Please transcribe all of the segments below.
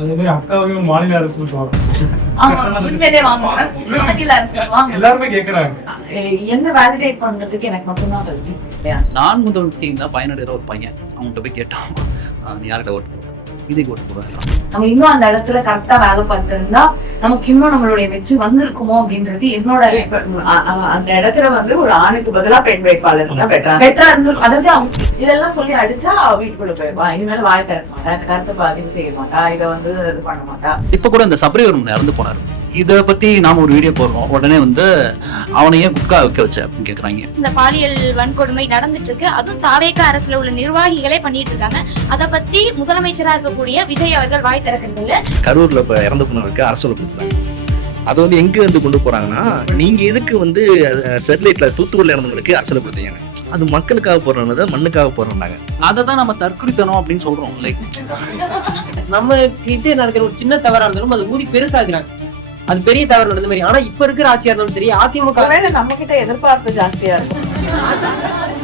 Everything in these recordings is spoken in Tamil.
அதே மாதிரி அக்காவையும் மாநில அரசு எல்லாருமே கேக்குறாங்க. என்ன வேலிடேட் பண்றதுக்கு எனக்கு மட்டும்தான் தெரியும். நான் முதல் ஸ்கீம்ல பயனடைகிற ஒரு பையன் அவங்ககிட்ட போய் கேட்டோம், நீ யார்கிட்ட ஓட்டு போடுற? விஜய்க்கு ஓட்டு போடுறாங்க. நம்ம இன்னும் அந்த இடத்துல கரெக்டா வேலை பார்த்திருந்தா நமக்கு இன்னும் நம்மளுடைய வெற்றி வந்திருக்குமோ அப்படின்றது என்னோட. அந்த இடத்துல வந்து ஒரு ஆணுக்கு பதிலா பெண் வேட்பாளர் தான் பெட்டரா இருந்திருக்கும். அதாவது இதெல்லாம் சொல்லி அடிச்சா வீட்டுக்குள்ள போயிருவா, இனிமேல் வாய் திறக்க மாட்டா, இந்த கருத்தை பதிவு செய்ய மாட்டா, இதை வந்து இது பண்ண மாட்டா. இப்ப கூட இந்த சபரிவரம் இறந்து போனாரு, இதை பத்தி நாம ஒரு வீடியோ போடுறோம், உடனே வந்து அவனையே குட்கா வைக்க வச்ச அப்படின்னு கேக்குறாங்க. இந்த பாலியல் வன்கொடுமை நடந்துட்டு இருக்கு, அதுவும் தாவேக அரசுல உள்ள நிர்வாகிகளே பண்ணிட்டு இருக்காங்க. அதை பத்தி முதலமைச்சரா இருக்கக்கூடிய விஜய் அவர்கள் வாய் திறக்கிறது இல்ல. கரூர்ல இப்ப இறந்து போனவருக்கு அரசு கொடுத்துட்டாங்க. அதை வந்து எங்க வந்து கொண்டு போறாங்கன்னா, நீங்க எதுக்கு வந்து ஸ்டெர்லைட்ல தூத்துக்குடியில இறந்தவங்களுக்கு அரசு கொடுத்தீங்க, அது மக்களுக்காக போடுறத மண்ணுக்காக போடுறாங்க. அதை தான் நம்ம தற்குறித்தனம் அப்படின்னு சொல்றோம். லைக் நம்ம கிட்டே நடக்கிற ஒரு சின்ன தவறா இருந்தாலும் அது ஊதி பெருசாக்குறாங்க, அது பெரிய தவறு நடந்த மாதிரி. ஆனா இப்ப இருக்கிற ஆட்சியா இருந்தாலும் சரி, அதிமுக நம்ம கிட்ட எதிர்பார்ப்பு ஜாஸ்தியா இருக்கும்.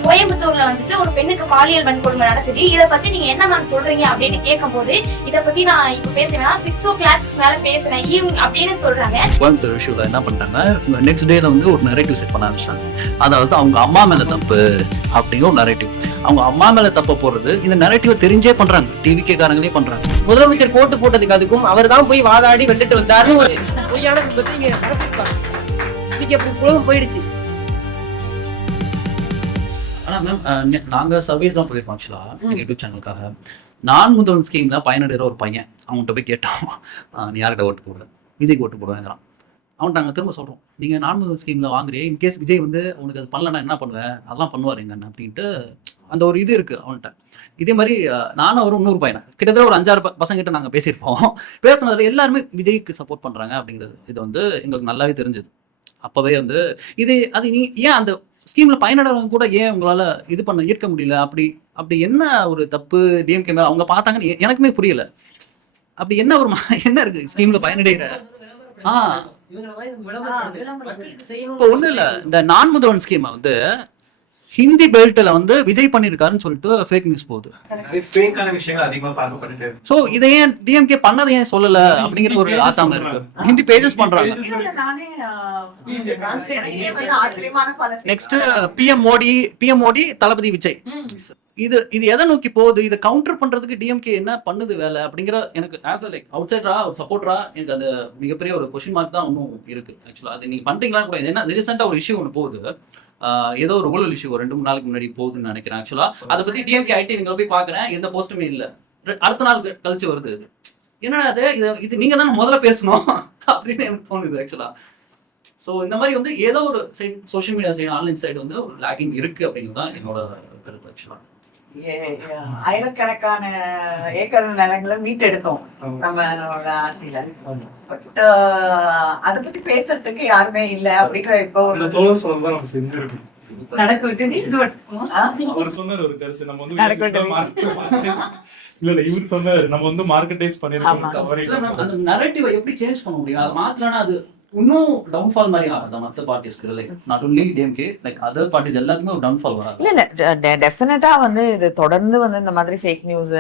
கோயம்புத்தூர்ல வந்துட்டு ஒரு பெண்ணுக்கு பாலியல் வன்கொடுமை நடக்குது, இதை பத்தி நீங்க என்ன மேம் சொல்றீங்க அப்படின்னு கேட்கும் போது, இதை பத்தி நான் இப்ப பேசுவேன்னா 6 o'clock மேல பேசுறேன் அப்படின்னு சொல்றாங்க. கோயம்புத்தூர் விஷயம்ல என்ன பண்ணிட்டாங்க, நெக்ஸ்ட் டேல வந்து ஒரு நரேட்டிவ் செட் பண்ண ஆரம்பிச்சாங்க. அதாவது அவங்க அம்மா மேல தப்பு அப்படிங்கிற ஒரு நரேட்டிவ். அவங்க அம்மா மேல தப்ப போடுறது இந்த நரேட்டிவ் தெரிஞ்சே பண்றாங்க, டிவிகே காரங்களே பண்றாங்க. முதலமைச்சர் கோட்டு போட்டதுக்கு அதுக்கும் அவர் தான் போய் வாதாடி வெண்டுட்டு வந்தாருன்னு ஒரு பொய்யான பத்தி இங்க நடத்திருக்காங்க. இன்னைக்கு அப்படி உலகம் போயிடுச்சு. ஆனா மேம், நாங்க சர்வீஸ்லாம் போயிருக்கோம் ஆக்சுவலா யூடியூப் சேனலுக்காக. நான் முதல் ஸ்கீம்ல பயனடைகிற ஒரு பையன் அவங்ககிட்ட போய் கேட்டோம், நீ யார்கிட்ட ஓட்டு போடுற? விஜய்க்கு ஓட்டு போடுவேங்கிறான். அவன்கிட்ட நாங்கள் திரும்ப சொல்கிறோம், நீங்கள் நான் முதல் ஸ்கீமில் வாங்குறியே, இன்கேஸ் விஜய் வந்து உனக்கு அது பண்ணலன்னா என்ன பண்ணுவேன், அதெல்லாம் பண்ணுவார் எங்கன்னு அப்படின்ட்டு அந்த ஒரு இது இருக்குது அவன்கிட்ட. இதே மாதிரி நானும் அவரும் இன்னொரு பையனை கிட்டத்தட்ட ஒரு 5-6 பசங்கிட்ட நாங்கள் பேசியிருப்போம். பேசுனதில் எல்லாருமே விஜய்க்கு சப்போர்ட் பண்ணுறாங்க அப்படிங்கிறது இது வந்து எங்களுக்கு நல்லாவே தெரிஞ்சுது. அப்போவே வந்து அது நீ ஏன் அந்த ஸ்கீமில் பயனடைறவங்க கூட ஏன் உங்களால் இது பண்ண ஈர்க்க முடியல? அப்படி என்ன ஒரு தப்பு டிஎம்கே மேலே அவங்க பார்த்தாங்கன்னு எனக்குமே புரியல. அப்படி என்ன ஒரு என்ன இருக்குது ஸ்கீமில் பயனடைகிற? இப்போ ஒன்றும் இல்லை, இந்த நான் முதல்வன் ஸ்கீமை வந்து ஹிந்தி பெல்ட்ல வந்து விஜய் பண்ணிருக்காருன்னு சொல்லிட்டு ஃபேக் நியூஸ் போகுது. சோ இதை ஏன் டிஎம்கே பண்ணதை ஏன் சொல்லல அப்படிங்கிற ஒரு ஆத்தாம இருக்கு. ஹிந்தி பேஜஸ் பண்றாங்க. நெக்ஸ்ட் பிஎம் மோடி தளபதி விஜய், இது எதை நோக்கி போகுது? இதை கவுண்டர் பண்றதுக்கு டிஎம்கே என்ன பண்ணுது வேலை அப்படிங்கிற எனக்கு ஆஸ் அ லைக் அவுட் சைடரா ஒரு சப்போர்ட்டரா எனக்கு அது மிகப்பெரிய ஒரு கொஸ்டின் மார்க் தான் இன்னும் இருக்கு. ஆக்சுவலா அது நீங்க பண்றீங்களான்னு கூட, ஏன்னா ரீசெண்டா ஒரு இஷ்யூ ஒன்று போகுது, ஏதோ ஒரு ஊழல் இஷ்யூ 2-3 நாளுக்கு முன்னாடி போகுதுன்னு நினைக்கிறேன். ஆக்சுவலா அதை பத்தி டிஎம்கே ஐடி நீங்க போய் பாக்குறேன், எந்த போஸ்ட்டுமே இல்லை. அடுத்த நாள் கழிச்சு வருது. இது என்னடா இது நீங்க தானே முதல்ல பேசணும் அப்படின்னு எனக்கு தோணுது ஆக்சுவலா. ஸோ இந்த மாதிரி வந்து ஏதோ ஒரு side social media side online side வந்து ஒரு லேக்கிங் இருக்கு அப்படிங்கிறது தான் என்னோட கருத்து. ஆக்சுவலா ஆயிரக்கணக்கான ஏக்கர் நிலங்களை மீட்டெடுத்தோம் நம்மளோட ஆட்சியில. பட் அதை பத்தி பேசுறதுக்கு யாருமே இல்ல அப்படிங்கிற இப்போ இன்னும் டவுன்ஃபால் மாதிரி ஆகுது மற்ற பார்ட்டிஸ்க்கு. Like not only DMK, like other parties எல்லாருக்குமே ஒரு டவுன்ஃபால் வராது. இல்ல டெஃபினட்டா வந்து இது தொடர்ந்து வந்து இந்த மாதிரி ஃபேக் நியூஸ்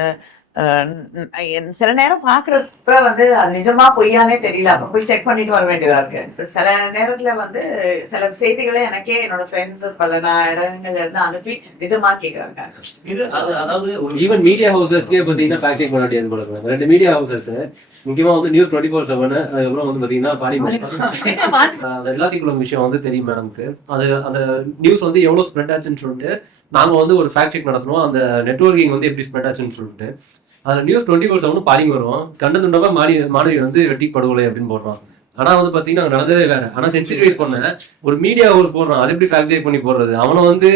சில நேரம் பாக்குறப்ப வந்து அது நிஜமா பொய்யானே தெரியல, அப்ப போய் செக் பண்ணிட்டு வர வேண்டியதா இருக்கு. சில நேரத்துல வந்து சில செய்திகளை எனக்கே என்னோட ஃப்ரெண்ட்ஸ் பல இடங்கள்ல இருந்து அனுப்பி நிஜமா கேக்குறாங்க. அதாவது ஈவன் மீடியா ஹவுசஸ்க்கே பாத்தீங்கன்னா ஃபேக்ட் செக் பண்ண வேண்டியது போல. 2 மீடியா ஹவுசஸ் முக்கியமா வந்து நியூஸ் 24/7, அதுக்கப்புறம் வந்து பாத்தீங்கன்னா அந்த எல்லாத்துக்குள்ள விஷயம் வந்து தெரியும் மேடம்க்கு. அது அந்த நியூஸ் வந்து எவ்வளவு ஸ்ப்ரெட் ஆச்சுன்னு சொல்லிட்டு நாங்க வந்து ஒரு ஃபேக்ட் செக் நடத்தணும், அந்த நெட்வொர்க்கிங் வந்து எப்படி ஸ்ப்ரெட் ஆச்சுன்னு சொல்லிட்டு. அதுல நியூஸ் 24/7 பாலிங் வரும், கண்ட துண்டமா மாணவி வந்து வெட்டி படுகொலை அப்படின்னு போடுறோம். ஆனா வந்து பாத்தீங்கன்னா நடந்ததே வேற. ஆனா சென்சிட்டிவைஸ் பண்ண ஒரு மீடியா ஹவுஸ் போடுறான், அது எப்படி ஃபேக்ட் செக் பண்ணி போடுறது? அவனை வந்து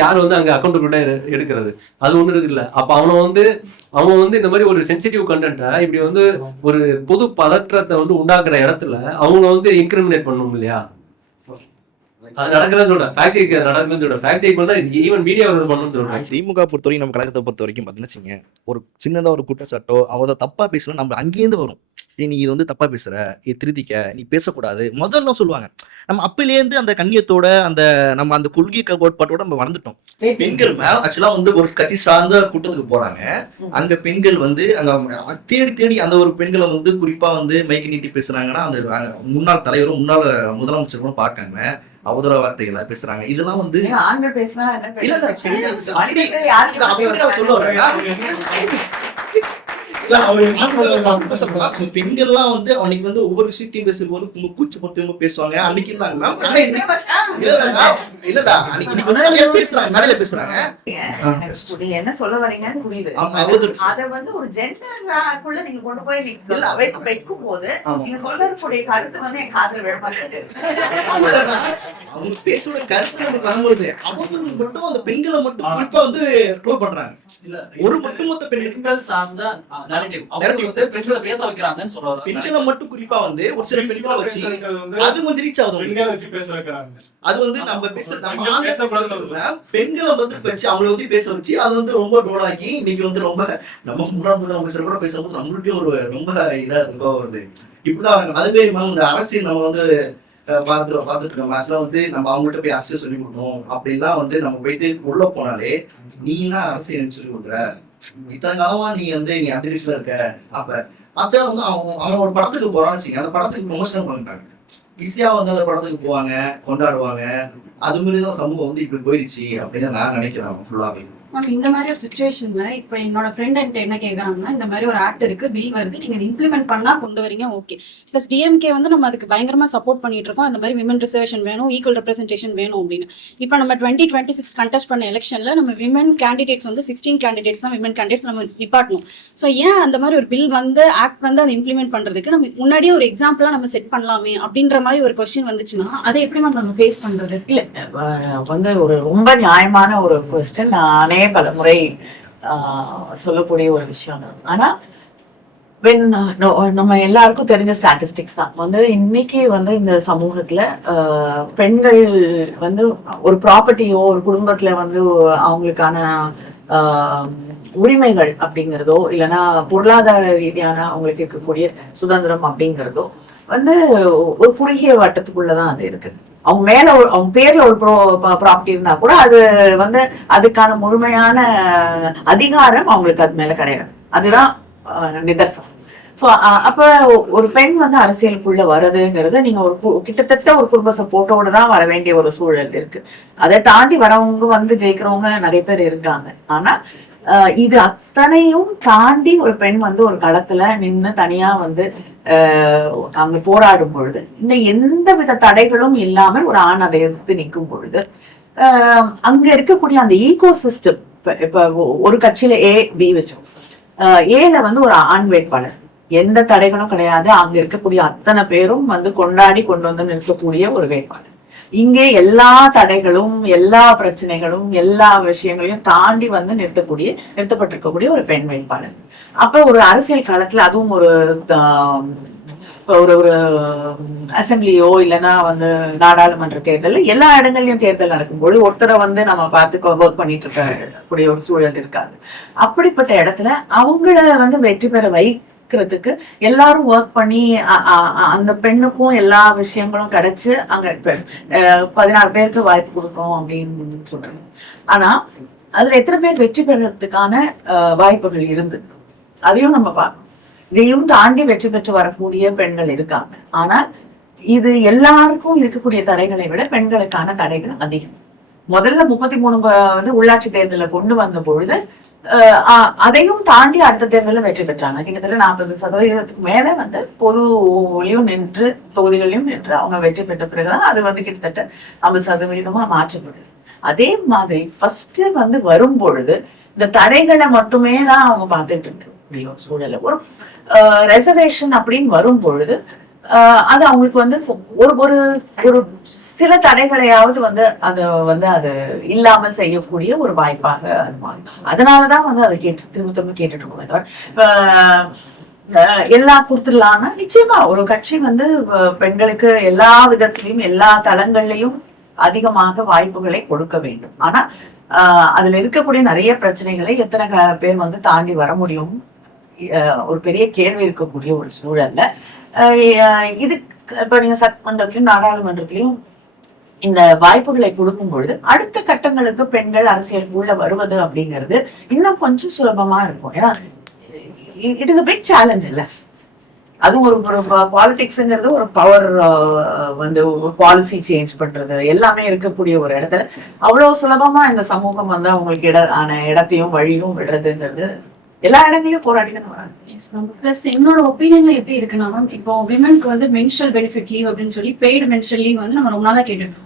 யார் வந்து அங்க அக்கௌண்டபிலிட்டா எடுக்கிறது? அது ஒண்ணு இருக்கு இல்ல. அப்ப அவன் வந்து இந்த மாதிரி ஒரு சென்சிட்டிவ் கண்டென்ட்டை இப்படி வந்து ஒரு பொது பதற்றத்தை வந்து உண்டாக்குற இடத்துல அவங்கள வந்து இன்கிரிமினேட் பண்ணணும் இல்லையா? அது நடக்குதுன்னு சொல்றேன், ஃபேக்ட் செக் நடக்குதுன்னு சொல்றேன். ஃபேக்ட் செக் பண்ணா ஈவன் மீடியா பண்ணணும்னு சொல்றேன். திமுக பொறுத்தவரைக்கும் நம்ம கழகத்தை பொறுத்த வரைக்கும் பார்த்தீங்கன்னா, ஒரு சின்னதா ஒரு குற்றச்சாட்டோ அவரை தப்பா பேசணும், நம்ம அங்கேயிருந்து வரும். நீ இது வந்து தப்பா பேசுற, இது திருத்திக்க, நீ பேசக்கூடாது முதல்ல சொல்லுவாங்க. நம்ம அப்பயிலேருந்து அந்த கண்ணியத்தோட அந்த நம்ம அந்த கொள்கை கோட்பாட்டோட நம்ம வளர்ந்துட்டோம். பெண்கள் ஆக்சுவலா வந்து ஒரு கட்சி சார்ந்த கூட்டத்துக்கு போறாங்க, அங்க பெண்கள் வந்து அங்க தேடி தேடி அந்த ஒரு பெண்களை வந்து குறிப்பா வந்து மைக்கு நீட்டி பேசுறாங்கன்னா அந்த முன்னாள் தலைவரும் முன்னாள் முதலமைச்சரும் பார்க்காம அவதூற வார்த்தைகளை பேசுறாங்க. இதெல்லாம் வந்து ஆண்கள் பேசினா சொல்ல பெண்கள்லாம் வந்து அன்னைக்கு வந்து ஒவ்வொரு விஷயத்தையும் பேசும்போது கூச்சு போட்டு பேசுவாங்க. அன்னைக்கு இருந்தாங்க மேம். இல்லடா அன்னைக்கு பேசுறாங்க, மேடையில பேசுறாங்க. என்ன சொல்ல வரீங்கன்னு புரியுது. அத வந்து ஒரு ஜெண்டருக்குள்ள நீங்க கொண்டு போய் வைக்கும் போது நீங்க சொல்லக்கூடிய கருத்து வந்து என் காதுல விழ மாட்டேங்குது. அவங்க பேசுற கருத்து நமக்கு வரும்போது அவதூறு மட்டும் அந்த பெண்களை மட்டும் குறிப்பா வந்து ட்ரோல் பண்றாங்க. ஒரு ஒட்டுமொத்த பெண்கள் சார்ந்த பெண்களை மட்டும் குறிப்பா வந்து ஒரு சில பெண்களை வச்சு அது கொஞ்சம் ரீச் ஆகுது. அது வந்து நம்ம பெண்களை வந்து வச்சு அவங்களை வந்து பேச வச்சு அது வந்து ரொம்ப டோலாக்கி இன்னைக்கு வந்து ரொம்ப நம்ம முன்னாள் கூட பேசும்போது நம்மளுக்கே ஒரு ரொம்ப இதா இருக்கும் வருது. இப்படிதான் அதுவே இந்த அரசியல் நம்ம வந்து பார்த்துட்டு இருக்கோம். ஆக்சுவலா வந்து நம்ம அவங்கள்ட்ட போய் அரசியல் சொல்லி கொடுக்கணும் அப்படின்லாம் வந்து நம்ம போயிட்டு உள்ள போனாலே நீனா அரசியல் சொல்லி கொடுக்குற, இத்தனை காலமா நீ வந்து நீ அந்தரிசில இருக்க. அப்ப ஆக்சுவலா வந்து அவன் ஒரு படத்துக்கு போறான்னு வச்சுக்க, அந்த படத்துக்கு ப்ரொமோஷன் பண்றாங்க, ஈஸியா வந்து அந்த படத்துக்கு போவாங்க, கொண்டாடுவாங்க. அது மாதிரிதான் சமூகம் வந்து இப்படி போயிடுச்சு அப்படின்னு நான் நினைக்கிறேன் ஃபுல்லாவே. மேம் இந்த மாதிரி ஒரு சுச்சுவேஷன்ல இப்போ என்னோட ஃப்ரெண்ட் என்கிட்ட என்ன கேட்குறாங்கன்னா, இந்த மாதிரி ஒரு ஆக்ட் இருக்கு, பில் வருது, நீங்க இம்ப்ளிமெண்ட் பண்ணா கொண்டு வரீங்க, ஓகே. பிளஸ் டிஎம்கே வந்து நம்ம அதுக்கு பயங்கரமா சப்போர்ட் பண்ணிட்டு இருக்கோம், இந்த மாதிரி விமன் ரிசர்வேஷன் வேணும், ஈக்குவல் ரெப்ரஸன்டேஷன் வேணும் அப்படின்னு. இப்போ நம்ம 2026 கண்டெஸ்ட் பண்ண எலெக்ஷன்ல நம்ம விமன் கேண்டிடேட்ஸ் வந்து 16 கேண்டிடேட்ஸ் தான் விமன் கேண்டிடேட்ஸ் நம்ம நிப்பாட்டணும். ஸோ ஏன் அந்த மாதிரி ஒரு பில் வந்து ஆக்ட் வந்து அதை இம்ப்ளிமெண்ட் பண்றதுக்கு நம்ம முன்னாடியே ஒரு எக்ஸாம்பிளா நம்ம செட் பண்ணலாமே அப்படின்ற மாதிரி ஒரு கொஸ்டின் வந்துச்சுன்னா அதை எப்படி நம்ம ஃபேஸ் பண்றது? இல்ல வந்து ஒரு ரொம்ப நியாயமான ஒரு கொஸ்டின், நானே பல முறை சொல்லக்கூடிய ஒரு விஷயம் தான். ஆனா நம்ம எல்லாருக்கும் தெரிஞ்ச ஸ்டாட்டிஸ்டிக்ஸ் தான் வந்து இன்னைக்கு வந்து இந்த சமூகத்துல பெண்கள் வந்து ஒரு ப்ராப்பர்ட்டியோ ஒரு குடும்பத்துல வந்து அவங்களுக்கான உரிமைகள் அப்படிங்கிறதோ இல்லைன்னா பொருளாதார ரீதியான அவங்களுக்கு இருக்கக்கூடிய சுதந்திரம் அப்படிங்கிறதோ வந்து ஒரு குறுகிய வட்டத்துக்குள்ளதான் அது இருக்கு. அவங்க மேல அவங்க பேர்ல ஒரு ப்ராப்பர்ட்டி இருந்தா கூட அது வந்து அதுக்கான முழுமையான அதிகாரம் அவங்களுக்கு அது மேல கிடையாது. அதுதான் நிதர்சனம். ஸோ அப்ப ஒரு பெண் வந்து அரசியலுக்குள்ள வர்றதுங்கிறது நீங்க ஒரு கிட்டத்தட்ட ஒரு குடும்ப சப்போர்ட்டோட தான் வர வேண்டிய ஒரு சூழல் இருக்கு. அதை தாண்டி வரவங்க வந்து ஜெயிக்கிறவங்க நிறைய பேர் இருக்காங்க. ஆனா இது அத்தனையும் தாண்டி ஒரு பெண் வந்து ஒரு களத்துல நின்று தனியா வந்து அங்க போராடும் பொழுது இன்னும் எந்த வித தடைகளும் இல்லாமல் ஒரு ஆண் அதை எதிர்த்து நிற்கும் பொழுது அங்க இருக்கக்கூடிய அந்த ஈகோ சிஸ்டம், இப்ப ஒரு கட்சியில ஏ பி வச்சோம், ஏல வந்து ஒரு ஆண் வேட்பாளர், எந்த தடைகளும் கிடையாது, அங்க இருக்கக்கூடிய அத்தனை பேரும் வந்து கொண்டாடி கொண்டு வந்து நிற்கக்கூடிய ஒரு வேட்பாளர். இங்கே எல்லா தடைகளும் எல்லா பிரச்சனைகளும் எல்லா விஷயங்களையும் தாண்டி வந்து நிறுத்தப்பட்டிருக்கக்கூடிய ஒரு பெண் வேட்பாளர். அப்ப ஒரு அரசியல் காலத்துல அதுவும் ஒரு ஒரு அசம்பிளியோ இல்லைன்னா வந்து நாடாளுமன்ற தேர்தல் எல்லா இடங்கள்லயும் தேர்தல் நடக்கும்போது ஒருத்தரை வந்து நம்ம பார்த்து ஒர்க் பண்ணிட்டு இருக்கக்கூடிய ஒரு சூழல் இருக்காது. அப்படிப்பட்ட இடத்துல அவங்கள வந்து வெற்றி பெற வைக்கிறதுக்கு எல்லாரும் ஒர்க் பண்ணி அந்த பெண்ணுக்கும் எல்லா விஷயங்களும் கிடைச்சு அங்க 16 பேருக்கு வாய்ப்பு கொடுக்கணும் அப்படின்னு சொல்றாங்க. ஆனா அதுல எத்தனை பேர் வெற்றி பெறறதுக்கான வாய்ப்புகள் இருந்து அதையும் நம்ம பார்க்கணும். இதையும் தாண்டி வெற்றி பெற்று வரக்கூடிய பெண்கள் இருக்காங்க. ஆனால் இது எல்லாருக்கும் இருக்கக்கூடிய தடைகளை விட பெண்களுக்கான தடைகள் அதிகம். முதல்ல 33 வந்து உள்ளாட்சி தேர்தலை கொண்டு வந்த பொழுது அதையும் தாண்டி அடுத்த தேர்தலில் வெற்றி பெற்றாங்க. கிட்டத்தட்ட 40% மேல வந்து பொதுலையும் நின்று தொகுதிகளையும் நின்று அவங்க வெற்றி பெற்ற பிறகுதான் அது வந்து கிட்டத்தட்ட 50% மாற்றப்படுது. அதே மாதிரி ஃபர்ஸ்ட் வந்து வரும் பொழுது இந்த தடைகளை மட்டுமே தான் அவங்க பார்த்துட்டு இருக்கு சூழல. ஒரு ரெசர்வேஷன் அப்படின்னு வரும் பொழுது அது அவங்களுக்கு வந்து ஒரு ஒரு சில தடைகளையாவது வந்து அது இல்லாமல் செய்யக்கூடிய ஒரு வாய்ப்பாக அது மாறும். அதனாலதான் வந்து அதை திரும்ப கேட்டுட்டு இருக்கோம். எல்லாம் கொடுத்துடலாம்னா நிச்சயமா ஒரு கட்சி வந்து பெண்களுக்கு எல்லா விதத்திலையும் எல்லா தளங்கள்லயும் அதிகமாக வாய்ப்புகளை கொடுக்க வேண்டும். ஆனா அதுல இருக்கக்கூடிய நிறைய பிரச்சனைகளை எத்தனை பேர் வந்து தாண்டி வர முடியும் ஒரு பெரிய கேள்வி இருக்கக்கூடிய ஒரு சூழல்ல இது இப்ப நீங்க சட்டமன்றத்திலயும் நாடாளுமன்றத்திலயும் இந்த வாய்ப்புகளை கொடுக்கும் பொழுது அடுத்த கட்டங்களுக்கு பெண்கள் அரசியலுக்குள்ள வருவது அப்படிங்கிறது இன்னும் கொஞ்சம் சுலபமா இருக்கும். ஏன்னா it is a big challenge இல்ல, அது ஒரு பாலிடிக்ஸ்ங்கிறது ஒரு பவர் வந்து ஒரு பாலிசி சேஞ்ச் பண்றது எல்லாமே இருக்கக்கூடிய ஒரு இடத்துல அவ்வளவு சுலபமா இந்த சமூகம் வந்து அவங்களுக்கு இடத்தையும் வழியும் விடுறதுங்கிறது எல்லா இடங்களையும் போராடி தான் வராங்க. பிளஸ் என்னோட ஒப்பீனியன்ல எப்படி இருக்குன்னா, இப்போ விமனுக்கு வந்து மென்ஸ்ட்ரல் பெனிஃபிட் லீவ் அப்படின்னு சொல்லி பெய்டு மென்ஸ்ட்ரல் லீவ் வந்து நம்ம ரொம்ப நாளா கேட்டுட்டு இருக்கோம்.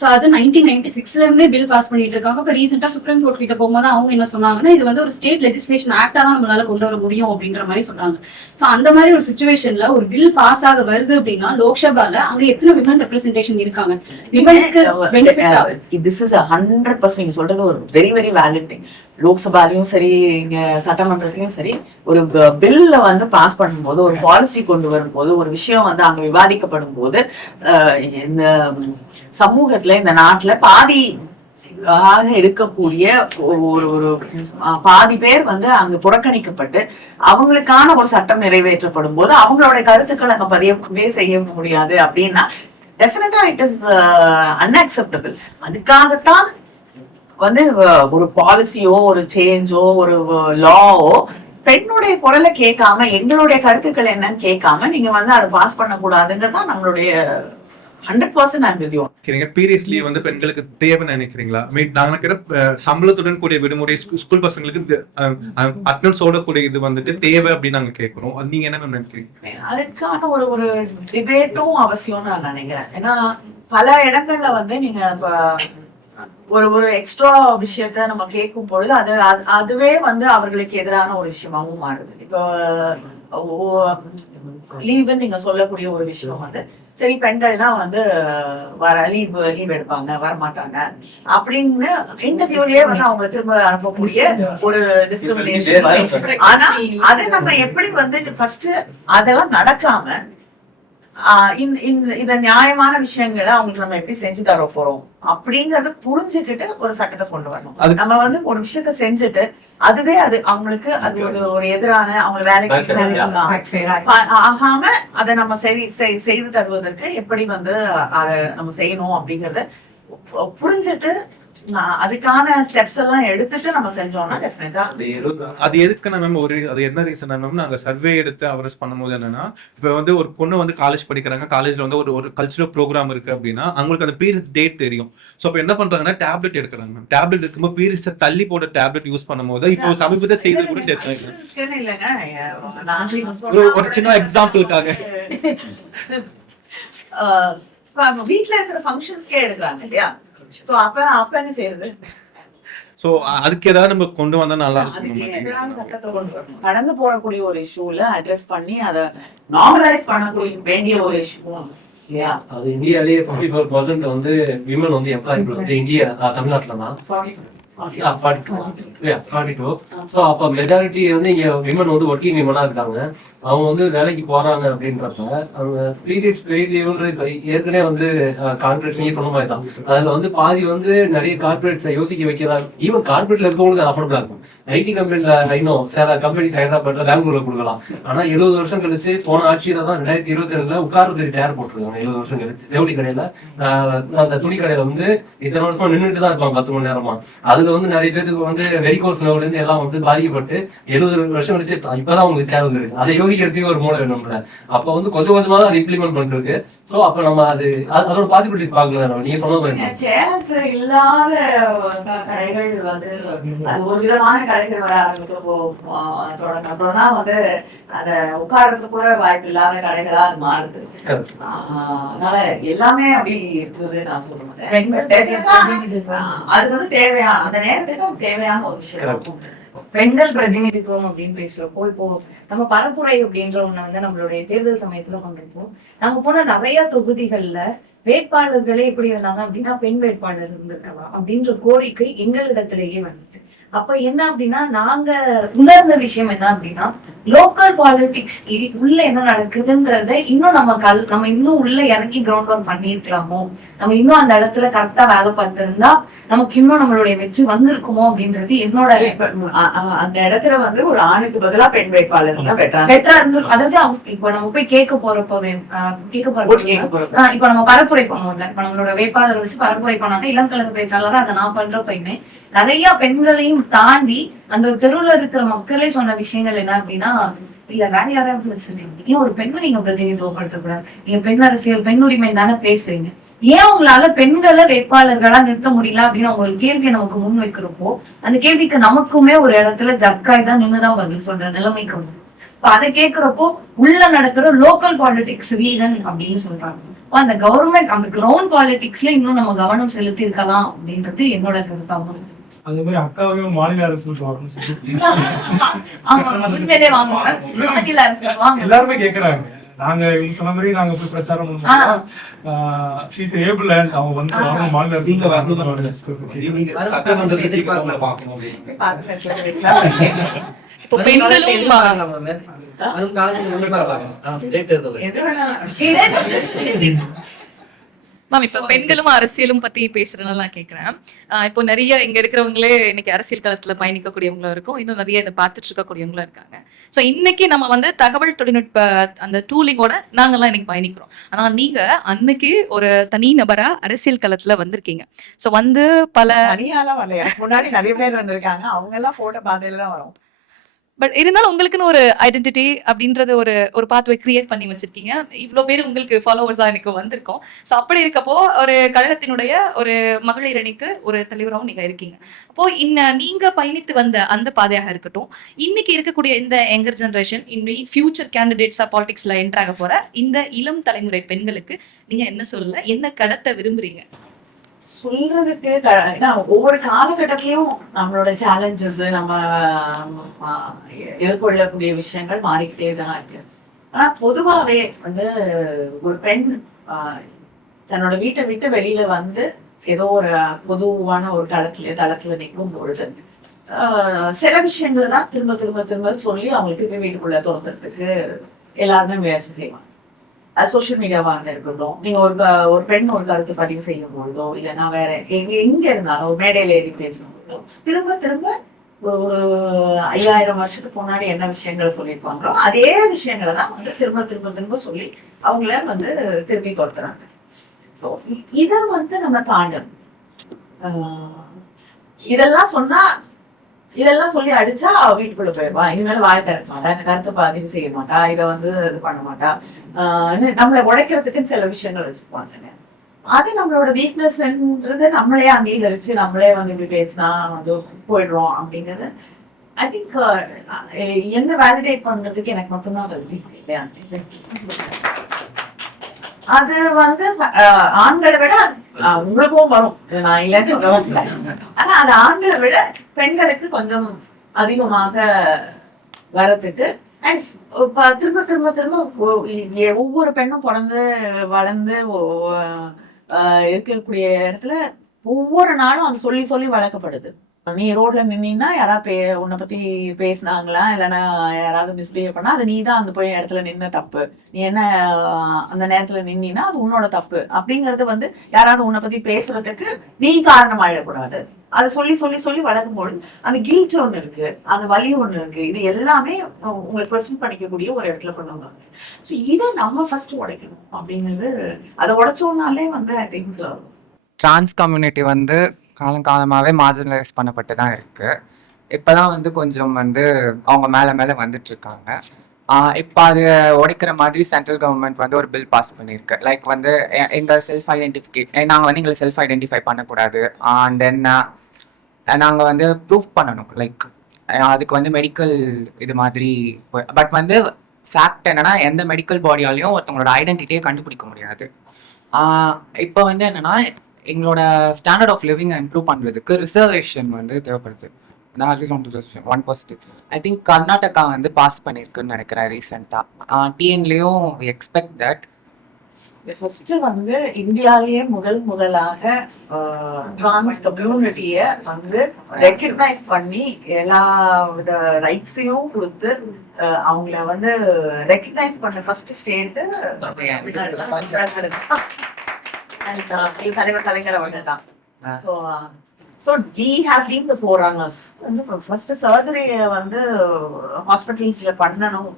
ஸோ அது 1996ல இருந்தே பில் பாஸ் பண்ணிட்டு இருக்காங்க. இப்போ ரீசெண்டா சுப்ரீம் கோர்ட் கிட்ட போகும்போது அவங்க என்ன சொன்னாங்கன்னா, இது வந்து ஒரு ஸ்டேட் லெஜிஸ்லேஷன் ஆக்டா தான் நம்மளால கொண்டு வர முடியும் அப்படின்ற மாதிரி சொல்றாங்க. ஸோ அந்த மாதிரி ஒரு சுச்சுவேஷன்ல ஒரு பில் பாஸ் ஆக வருது அப்படின்னா லோக்சபால அங்க எத்தனை விமன் ரெப்ரஸன்டேஷன் இருக்காங்க? விமனுக்கு பெனிஃபிட் திஸ் இஸ் 100%. நீங்க சொல்றது ஒரு வெரி வெரி வேலிட் திங். லோக்சபாலையும் சரி இங்க சட்டமன்றத்திலயும் சரி ஒரு பில்ல வந்து பாஸ் பண்ணும்போது ஒரு பாலிசி கொண்டு வரும்போது ஒரு விஷயம் வந்து அங்க விவாதிக்கப்படும் போது இந்த சமூகத்துல இந்த நாட்டுல பாதி இருக்கக்கூடிய ஒரு பாதி பேர் வந்து அங்க புறக்கணிக்கப்பட்டு அவங்களுக்கான ஒரு சட்டம் நிறைவேற்றப்படும் போது அவங்களோட கருத்துக்கள் அங்க பதியவே செய்ய முடியாது அப்படின்னா டெஃபினட்டா இட் இஸ் அன்அக்செப்டபிள். அதுக்காகத்தான் வந்து ஒரு பாலிசியோ ஒரு சேஞ்சோ ஒரு லாவோ பெண்ணுடைய குரலை கேட்காம எங்களுடைய கருத்துக்கள் என்னன்னு கேட்காம நீங்க வந்து அதை பாஸ் பண்ணக்கூடாதுங்கிறதான் நம்மளுடைய 100% I'm with you. Periods leave வந்து பெண்களுக்கு தேவைன்னு நினைக்கிறீங்களா? நான் நினைக்கிற சம்பளத்துடன் கூடிய விடுமுறை ஸ்கூல் பசங்களுக்கு அட்டனன்ஸோட கூடிய இது வந்துட்டு தேவை அப்படின்னு நாங்க கேட்கிறோம். அது நீங்க என்ன நினைக்கிறீங்க? அதுக்கான ஒரு டிபேட்டும் அவசியம்னு நான் நினைக்கிறேன். ஏன்னா பல இடங்கள்ல வந்து நீங்க ஒரு எக்ஸ்ட்ரா விஷயத்த நம்ம கேட்கும் பொழுது அதுவே வந்து அவர்களுக்கு எதிரான ஒரு விஷயமாவும் மாறுது. இப்போ லீவுன்னு நீங்க சொல்லக்கூடிய ஒரு விஷயம் வந்து சரி பெண்கள்னா வந்து லீவ் எடுப்பாங்க வரமாட்டாங்க அப்படின்னு இன்டர்வியூலயே வந்து அவங்க திரும்ப அனுப்பக்கூடிய ஒரு டிஸ்கிரிமினேஷன் வரும். ஆனா அதை நம்ம எப்படி வந்து ஃபர்ஸ்ட் அதெல்லாம் நடக்காம இந்த நியாயமான விஷயங்களை அவங்களுக்கு நம்ம எப்படி செஞ்சு தர போறோம் அப்படிங்கறத புரிஞ்சுக்கிட்டு ஒரு சட்டத்தை கொண்டு வரணும். நம்ம வந்து ஒரு விஷயத்த செஞ்சுட்டு அதுவே அது அவங்களுக்கு அது ஒரு எதிரான அவங்க வேலைக்கு ஆகாம அதை நம்ம செய்து தருவதற்கு எப்படி வந்து அதை நம்ம செய்யணும் அப்படிங்கறத புரிஞ்சுட்டு அதுக்கான ஸ்டெப்ஸ் எல்லாம் எடுத்துட்டு நம்ம செஞ்சோம்னா டெஃபினட்டா அது எதுக்கு நம்ம அது என்ன ரீசன் நாங்க சர்வே எடுத்து அவரஸ் பண்ணும்போது என்னன்னா இப்ப வந்து ஒரு பொண்ணு வந்து காலேஜ் படிக்கிறாங்க, காலேஜ்ல வந்து ஒரு கல்ச்சுரல் ப்ரோக்ராம் இருக்கு அப்படின்னா அவங்களுக்கு அந்த பீரியட்ஸ் டேட் தெரியும். ஸோ அப்ப என்ன பண்றாங்கன்னா டேப்லெட் எடுக்கிறாங்க. மேம் டேப்லெட் எடுக்கும்போது பீரியட்ஸை தள்ளி போட டேப்லெட் யூஸ் பண்ணும்போது இப்போ சமீபத்தை செய்தது கூட டெத் ஒரு சின்ன எக்ஸாம்பிளுக்காக வீட்டுல இருக்கிற ஃபங்க்ஷன்ஸ்க்கே எடுக்கிறாங்க இல்லையா? சோ அப்ப என்ன செய்யறது? சோ அதுக்கு ஏதாவது நம்ம கொண்டு வந்தா நல்லா இருக்கும். சட்டத்தை கொண்டு வரணும். நடந்து போறக்கூடிய ஒரு இஷ்யூல அட்ரஸ் பண்ணி அதை நார்மலைஸ் பண்ணக்கூடிய வேண்டிய ஒரு இஷ்யூ இல்லையா? அது இந்தியாவிலேயே 44% வந்து விமன் வந்து எம்ப்ளாயபிள் வந்து இந்தியா தமிழ்நாட்டுல தான் 42. ஸோ அப்போ மெஜாரிட்டி வந்து இங்க விமன் வந்து ஒர்க்கிங் விமனா இருக்காங்க. அவங்க வந்து வேலைக்கு போறாங்க அப்படின்றப்ப அவங்க பீரியட்ஸ் இப்போ ஏற்கனவே வந்து கார்பரேட் நீங்க சொன்ன மாதிரி தான் அதுல வந்து பாதி வந்து நிறைய கார்பரேட்ஸை யோசிக்க வைக்கிறதா. ஈவன் கார்பரேட்ல இருக்கவங்களுக்கு அஃபோர்டபுளா இருக்கும். ஐடி கம்பெனில இன்னும் சில கம்பெனிஸ் ஹைதராபாத்ல பெங்களூர்ல கொடுக்கலாம். ஆனா 70 வருஷம் கழிச்சு போன ஆட்சியில தான் 2022 உட்கார்றதுக்கு சேர் போட்டிருக்காங்க. 70 வருஷம் கழிச்சு ஜவுளி கடையில அந்த துணி கடையில வந்து இத்தனை வருஷமா நின்றுட்டு தான் இருப்பாங்க 10 மணி நேரமா. அதுல வந்து நிறைய பேருக்கு வந்து வெரிகோஸ் நோவுல இருந்து எல்லாம் வந்து பாதிக்கப்பட்டு 70 வருஷம் கழிச்சு இப்பதான் உங்களுக்கு சேர் வந்துருக்கு. அதை யோசிக்கிறதுக்கு ஒரு மூளை வேணும்ல. அப்ப வந்து கொஞ்சம் கொஞ்சமா அதை இம்ப்ளிமெண்ட் பண்றதுக்கு. ஸோ அப்ப நம்ம அதோட பாசிபிலிட்டிஸ் பார்க்கலாம். நீங்க சொன்னது சேர்ஸ் இல்லாத கடைகள் வந்து அது ஒரு விதமான கடைகள் வர தொடங்க அப்புறம் தான் வந்து அத உட்காரத்துக்கு கூட வாய்ப்பு இல்லாத கடைகளா அது மாறுது. அதனால எல்லாமே அப்படி இருக்குது நான் சொல்ல மாட்டேன். அது வந்து தேவையான அந்த நேரத்துக்கு தேவையான ஒரு விஷயம். பெண்கள் பிரதிநிதித்துவம் அப்படின்னு பேசுறப்போ இப்போ நம்ம பரப்புரை அப்படின்ற ஒண்ணு வந்து நம்மளுடைய தேர்தல் சமயத்துல கொண்டிருப்போம். நாங்க போன நிறைய தொகுதிகள்ல வேட்பாளர்களே எப்படி இருந்தாங்க அப்படின்னா பெண் வேட்பாளர் இருந்திருக்கலாம் அப்படின்ற கோரிக்கை எங்களிடத்திலேயே வந்துச்சு. அப்ப என்ன அப்படின்னா நாங்க உணர்ந்த விஷயம் என்ன அப்படின்னா லோக்கல் பாலிடிக்ஸ் உள்ள என்ன நடக்குதுன்றத இன்னும் நம்ம இன்னும் உள்ள இறங்கி கிரவுண்ட் ஒர்க் பண்ணியிருக்கலாமோ, நம்ம இன்னும் அந்த இடத்துல கரெக்டா வேலை பார்த்திருந்தா நமக்கு இன்னும் நம்மளுடைய வெற்றி வந்திருக்குமோ அப்படின்றது என்னோட. அந்த இடத்துல வந்து ஒரு ஆணுக்கு பதிலா பெண் வேட்பாளர் தான் பெட்டரா இருந்திருக்கும். அதாவது இப்போ நம்ம போய் கேட்க போறப்பவே இப்ப நம்ம பரப்புரை பண்ணுவோம்ல, இப்ப நம்மளோட வேட்பாளர் வச்சு பரப்புரை பண்ணாங்க இளம் கழக பேச்சாளர். அதை நான் பண்றப்பயுமே நிறைய பெண்களையும் தாண்டி அந்த தெருவுல இருக்கிற மக்களே சொன்ன விஷயங்கள் என்ன அப்படின்னா, இல்ல வேற யாராவது வச்சிருக்கீங்க, ஏன் ஒரு பெண்ணை நீங்க பிரதிநிதித்துவப்படுத்தக்கூடாது, நீங்க பெண் அரசியல் பெண் உரிமை தானே பேசுறீங்க, ஏன் உங்களால பெண்களை வேட்பாளர்களா நிறுத்த முடியல அப்படின்னு அவங்க ஒரு கேள்வியை நமக்கு முன் வைக்கிறப்போ அந்த கேள்விக்கு நமக்குமே ஒரு இடத்துல ஜக்காய் தான் நின்னுதான் பதில் சொல்ற நிலைமைக்கு வந்து அதை கேட்கிறப்போ உள்ள நடக்கிற லோக்கல் பாலிடிக்ஸ் ரீசன் அப்படின்னு சொல்றாங்க. அந்த கவர்மெண்ட் அந்த கிரவுண்ட் பாலிடிக்ஸ்ல இன்னும் நம்ம கவனம் செலுத்தி இருக்கலாம் அப்படின்றது என்னோட கருத்தாகும். அந்த மாதிரி அக்காவையும் மாநில அரசு எல்லாருமே கேக்குறாங்க. நாங்க இவங்க சொன்ன மாதிரி நாங்க போய் பிரச்சாரம் பண்ணுவோம். ஷீஸ் ஏபிள் அண்ட் அவங்க வந்து வரணும் மாநில அரசு மேம். இப்ப பெண்களும் அரசியலும் பத்தி பேசுறதுனால கேக்குறேன். இப்போ நிறைய இங்க இருக்கிறவங்களே இன்னைக்கு அரசியல் களத்துல பயணிக்கக்கூடியவங்களும் இருக்கும், இன்னும் நிறைய இதை பார்த்துட்டு இருக்கக்கூடியவங்களும் இருக்காங்க. ஸோ இன்னைக்கு நம்ம வந்து தகவல் தொழில்நுட்ப அந்த டூலிங்கோட நாங்கெல்லாம் இன்னைக்கு பயணிக்கிறோம். ஆனா நீங்க அன்னைக்கு ஒரு தனி நபரா அரசியல் களத்துல வந்திருக்கீங்க. ஸோ வந்து பல தனியாலாம் வரலையா, முன்னாடி நிறைய பேர் வந்திருக்காங்க, அவங்க எல்லாம் போட்ட பாதையில தான் வரும். பட் இருந்தாலும் உங்களுக்குன்னு ஒரு ஐடென்டிட்டி அப்படின்றது ஒரு பாத்வே கிரியேட் பண்ணி வச்சிருக்கீங்க. இவ்வளோ பேர் உங்களுக்கு ஃபாலோவர்ஸா எனக்கு வந்திருக்கோம். ஸோ அப்படி இருக்கப்போ ஒரு கழகத்தினுடைய ஒரு மகளிர் அணிக்கு ஒரு தலைவராகவும் நீங்க இருக்கீங்க. அப்போ நீங்க பயணித்து வந்த அந்த பாதையாக இருக்கட்டும், இன்னைக்கு இருக்கக்கூடிய இந்த யங்கர் ஜெனரேஷன் இன்னும் ஃபியூச்சர் கேண்டிடேட்ஸா பாலிடிக்ஸ்ல என்டர் ஆக போற இந்த இளம் தலைமுறை பெண்களுக்கு நீங்க என்ன சொல்லல, என்ன கடத்த விரும்புறீங்க? சொல்றதுக்கு ஒவ்வொரு காலகட்டத்திலயும் நம்மளோட சேலஞ்சஸ் நம்ம எதிர்கொள்ளக்கூடிய விஷயங்கள் மாறிக்கிட்டே தான் இருக்கு. ஆனா பொதுவாவே வந்து ஒரு பெண் தன்னோட வீட்டை விட்டு வெளியில வந்து ஏதோ ஒரு பொதுவான ஒரு தளத்துல நிற்கும் பொழுது சில விஷயங்கள் தான் திரும்ப திரும்ப திரும்ப சொல்லி அவங்களுக்கு வீட்டுக்குள்ள துரத்துறதுக்கு எல்லாருமே முயற்சி செய்வாங்க. சோசியல் மீடியாவா இருக்கட்டும், நீங்க ஒரு பெண் ஒரு கருத்து பதிவு செய்யும் பொழுதோ இல்லைன்னா வேற எங்க இருந்தாலும் ஒரு மேடையில ஏறி பேசும் பொழுதோ திரும்ப திரும்ப ஒரு 5000 வருஷத்துக்கு முன்னாடி என்ன விஷயங்களை சொல்லியிருப்பாங்களோ அதே விஷயங்களை தான் வந்து திரும்ப திரும்ப திரும்ப சொல்லி அவங்கள வந்து திருப்பி துரத்துறாங்க. ஸோ இதை வந்து நம்ம தாண்டணும். இதெல்லாம் சொல்லி அடிச்சா வீட்டுக்குள்ள போயிடுவா, இனிமேல் வாய் திறக்க மாட்டா, இந்த கருத்தை பதிவு செய்ய மாட்டா, இதை வந்து இது பண்ண மாட்டா, நம்மளை உடைக்கிறதுக்குன்னு சில விஷயங்கள் வச்சுக்குவாங்க. அது நம்மளோட வீக்னஸ்ன்றது நம்மளே அங்கீகரிச்சு நம்மளே வந்து இப்படி பேசினா வந்து போயிடுறோம் அப்படிங்கிறது ஐ திங்க் என்ன வேலிடேட் பண்றதுக்கு எனக்கு மட்டும்தான் அது இல்லையா. அது வந்து ஆண்களை விட உங்களுக்கும் வரும், நான் இல்லைன்னு சொல்ல வரல. ஆனா அது ஆண்களை விட பெண்களுக்கு கொஞ்சம் அதிகமாக வரதுக்கு அண்ட் திரும்ப திரும்ப திரும்ப ஒவ்வொரு பெண்ணும் பிறந்து வளர்ந்து இருக்கக்கூடிய இடத்துல ஒவ்வொரு நாளும் அது சொல்லி சொல்லி வளர்க்கப்படுது. நீ ரோட்ல நின்னா யாராவது உன்னை பத்தி பேசினாங்களா இல்லைன்னா யாராவது மிஸ்பிஹேவ் பண்ணா அது நீ தான் அந்த போய் இடத்துல நின்ன தப்பு, நீ என்ன அந்த நேரத்துல நின்னா அது உன்னோட தப்பு அப்படிங்கறது வந்து யாராவது உன்னை பத்தி பேசுறதுக்கு நீ காரணமாயிடக்கூடாது. அதை சொல்லி சொல்லி சொல்லி வளர்க்கும் பொழுது அந்த கில்ட் ஒண்ணு இருக்கு, அந்த வலி ஒண்ணு இருக்கு, இது எல்லாமே உங்களை கொஸ்டின் பண்ணிக்கக்கூடிய ஒரு இடத்துல கொண்டு வந்தாங்க. ஸோ இதை நம்ம ஃபர்ஸ்ட் உடைக்கணும் அப்படிங்கிறது. அதை உடைச்சோம்னாலே வந்து ஐ திங்க் டிரான்ஸ் கம்யூனிட்டி வந்து காலங்காலமாகவே மார்ஜினலைஸ் பண்ணப்பட்டு தான் இருக்குது. இப்போ தான் வந்து கொஞ்சம் வந்து அவங்க மேலே வந்துட்டுருக்காங்க. இப்போ அது உடைக்கிற மாதிரி சென்ட்ரல் கவர்மெண்ட் வந்து ஒரு பில் பாஸ் பண்ணியிருக்கு. லைக் வந்து எங்கள் செல்ஃப் நாங்கள் வந்து எங்களை செல்ஃப் ஐடென்டிஃபை பண்ணக்கூடாது, அண்ட் தென் நாங்கள் வந்து ப்ரூஃப் பண்ணணும். லைக் அதுக்கு வந்து மெடிக்கல் இது மாதிரி. பட் வந்து ஃபேக்ட் என்னென்னா எந்த மெடிக்கல் பாடியாலையும் ஒருத்தவங்களோட ஐடென்டிட்டியை கண்டுபிடிக்க முடியாது. இப்போ வந்து என்னென்னா எங்களோட ஸ்டாண்டர்ட் ஆஃப் லிவிங்கை இம்ப்ரூவ் பண்ணுறதுக்கு ரிசர்வேஷன் வந்து தேவைப்படுது. நான் அட்லீஸ்ட் 1%. ஐ திங்க் கர்நாடகா வந்து பாஸ் பண்ணியிருக்குன்னு நினைக்கிறேன் ரீசெண்டாக. டிஎன்லேயும் எக்ஸ்பெக்ட் தட் ஃபர்ஸ்ட் வந்து இந்தியாவிலேயே முதலாக டிரான்ஸ் கம்யூனிட்டிய வந்து ரெக்கக்னைஸ் பண்ணி எல்லா வித ரைட்ஸையும் கொடுத்து அவங்கள வந்து ரெக்கக்னைஸ் பண்ண ஃபர்ஸ்ட் ஸ்டேட் தலைவர் கலைஞர் அவர்கள் தான். So we have been the forerunners. First சர்ஜரியை வந்து ஹாஸ்பிட்டல்ஸ்ல பண்ணணும்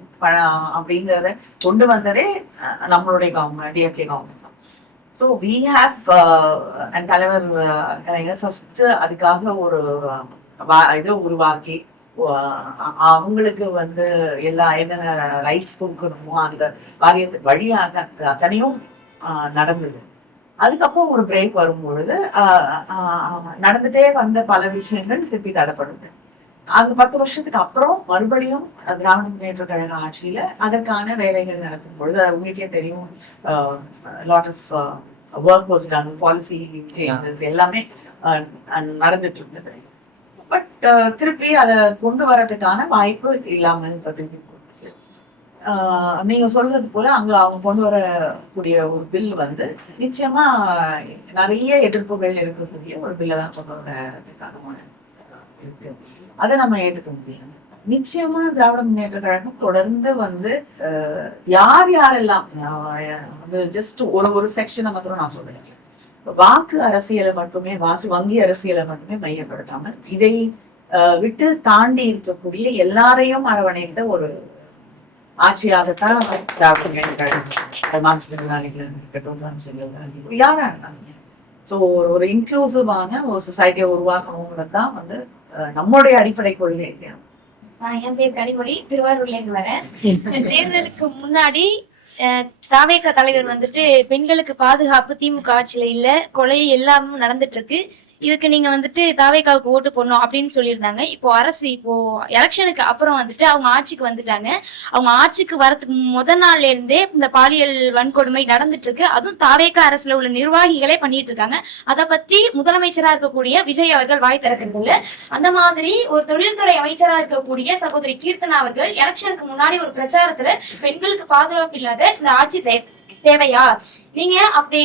அப்படிங்கிறத கொண்டு வந்ததே நம்மளுடைய கவர்மெண்ட், டிஎம்கே கவர்மெண்ட் தான். ஸோ வி ஹாவ் அண்ட் தலைவர் கலைஞர் ஃபர்ஸ்ட் அதுக்காக ஒரு இதை உருவாக்கி அவங்களுக்கு வந்து எல்லா என்னென்ன ரைட்ஸ் கொடுக்கணுமோ அந்த வழியாக அத்தனையும் நடந்தது. அதுக்கப்புறம் ஒரு பிரேக் வரும்பொழுது நடந்துட்டே வந்த பல விஷயங்கள் திருப்பி தடைப்படுது. அந்த 10 வருஷத்துக்கு அப்புறம் மறுபடியும் திராவிட முன்னேற்ற கழக ஆட்சியில அதற்கான வேலைகள் நடக்கும் பொழுது உங்களுக்கே தெரியும், lot of work was done, policy changes எல்லாமே நடந்துட்டு இருந்தது. பட் திருப்பி அதை கொண்டு வர்றதுக்கான வாய்ப்பு இல்லாமல் திருப்பி நீங்க சொல்றது போல அங்க அவங்க கொண்டு வரக்கூடிய ஒரு பில் வந்து நிச்சயமா நிறைய எதிர்ப்புகள் இருக்கக்கூடிய ஒரு பில்லை தான் கொண்டு வரதுக்கான இருக்கு. அதை நம்ம ஏற்றுக்க முடியாது. நிச்சயமா திராவிட முன்னேற்ற கழகம் தொடர்ந்து வந்து யார் யாரெல்லாம் ஜஸ்ட் ஒரு செக்ஷனை மாத்திரம் நான் சொல்றேன், வாக்கு அரசியலை மட்டுமே, வாக்கு வங்கி அரசியலை மட்டுமே மையப்படுத்தாமல் இதை விட்டு தாண்டி இருக்கக்கூடிய எல்லாரையும் அரவணைத்த ஒரு ஆட்சியாகத்தான் திராவிட முன்னேற்ற கழகம் யாரா இருந்தாங்க. ஸோ ஒரு இன்க்ளூசிவான ஒரு சொசைட்டியை உருவாக்கணுங்கிறது தான் வந்து நம்மளுடைய அடிப்படை கொள்கை இல்லையா. என் பேர் கனிமொழி, திருவாரூர்ல இருந்து வரேன். தேர்தலுக்கு முன்னாடி தாவேக தலைவர் வந்துட்டு பெண்களுக்கு பாதுகாப்பு திமுக ஆட்சியில இல்ல, கொலை எல்லாமே நடந்துட்டு இருக்கு, இதுக்கு நீங்க வந்துட்டு தாவேகாவுக்கு ஓட்டு போடணும் அப்படின்னு சொல்லியிருந்தாங்க. இப்போ எலெக்ஷனுக்கு அப்புறம் வந்துட்டு அவங்க ஆட்சிக்கு வந்துட்டாங்க. அவங்க ஆட்சிக்கு வரதுக்கு முதல் நாள்ல இருந்தே இந்த பாலியல் வன்கொடுமை நடந்துட்டு இருக்கு. அதுவும் தாவேகா அரசுல உள்ள நிர்வாகிகளே பண்ணிட்டு இருக்காங்க. அதை பத்தி முதலமைச்சரா இருக்கக்கூடிய விஜய் அவர்கள் வாய் திறக்கிறது இல்ல. அந்த மாதிரி ஒரு தொழில்துறை அமைச்சரா இருக்கக்கூடிய சகோதரி கீர்த்தனா அவர்கள் எலெக்ஷனுக்கு முன்னாடி ஒரு பிரச்சாரத்துல பெண்களுக்கு பாதுகாப்பு இல்லாத இந்த ஆட்சி தேவையா, நீங்க அப்படி